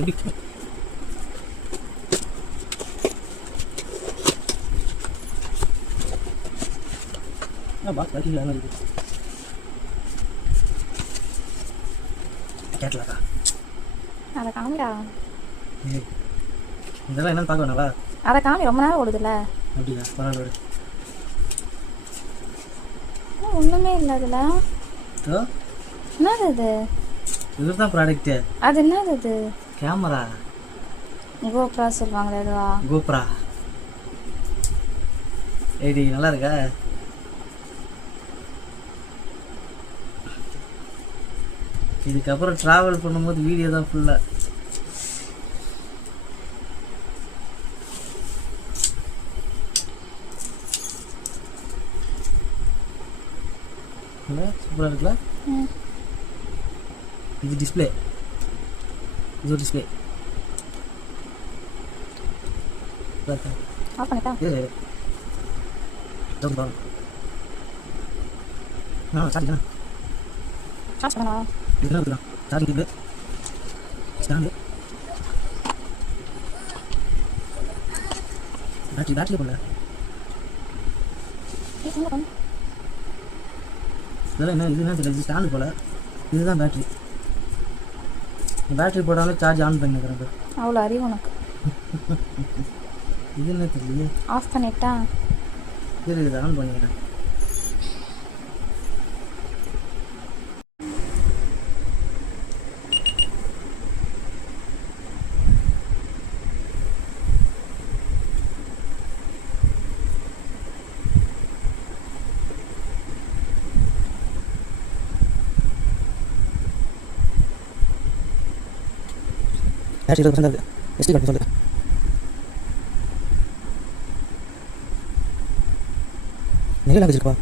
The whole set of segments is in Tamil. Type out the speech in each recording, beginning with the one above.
எப்படி பாக்ஸ் பேக்கிங் வேலை இருக்குது கேட்கலாக்கா அதை காமிடா. இதெல்லாம் என்னன்னு பார்க்க வேணாவா? அதை காமி, ரொம்ப நேரம் ஓடுதுல்ல. அப்படியா? பரவாயில்ல. ஒன்றுமே இல்லை அதில். என்னது இது? இவர் தான் ப்ராடக்ட்டு. அது என்னது இது? கேமரா. கோப்ரா சொல்லுவாங்களே அதுவா? கோப்ரா. ஏடி நல்லா இருக்கா? இதுக்கப்புறம் ட்ராவல் பண்ணும்போது வீடியோ தான் ஃபுல்லாக. சூப்பராக இருக்குல்ல? இது டிஸ்பிளே. இது டிஸ்பிளே ஆஃப் பண்ணிட்டா? சார்ஜ் பண்ணவா? இதெல்லாம் இருக்குதான் சார்ஜ் இருக்குது. ஸ்டாண்டு பேட்டரி போடல. இதெல்லாம் என்ன இது? என்ன தெரியல. இது ஸ்டாண்டு போல. இதுதான் பேட்டரி. பேட்டரி போடாமல் சார்ஜ் ஆன் பண்ணிக்கிறேன். அவ்வளோ அறிவு உனக்கு. இது என்ன தெரியல. ஆஃப் பண்ணிட்டா? சரி இது ஆன் பண்ணிக்கிறேன். பேட்டரி 20% இருக்குது. எஸ்டி கார்டு சொல்லுது. நிறைய லாங்குவேஜ் இருக்குப்பா.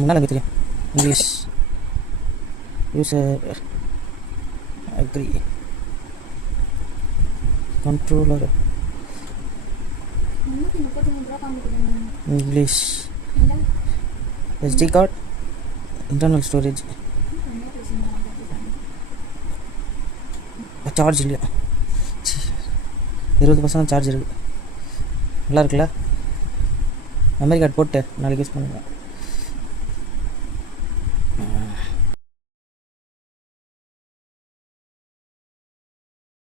என்ன லாங்குவேஜ் தெரியும்? English. User agree controller English. SD card internal storage. Charge இல்லையா? 20% சார்ஜ் இருக்குது. நல்லா இருக்குல்ல? மெமரி கார்டு போட்டு நாளைக்கு யூஸ் பண்ணுவேன்.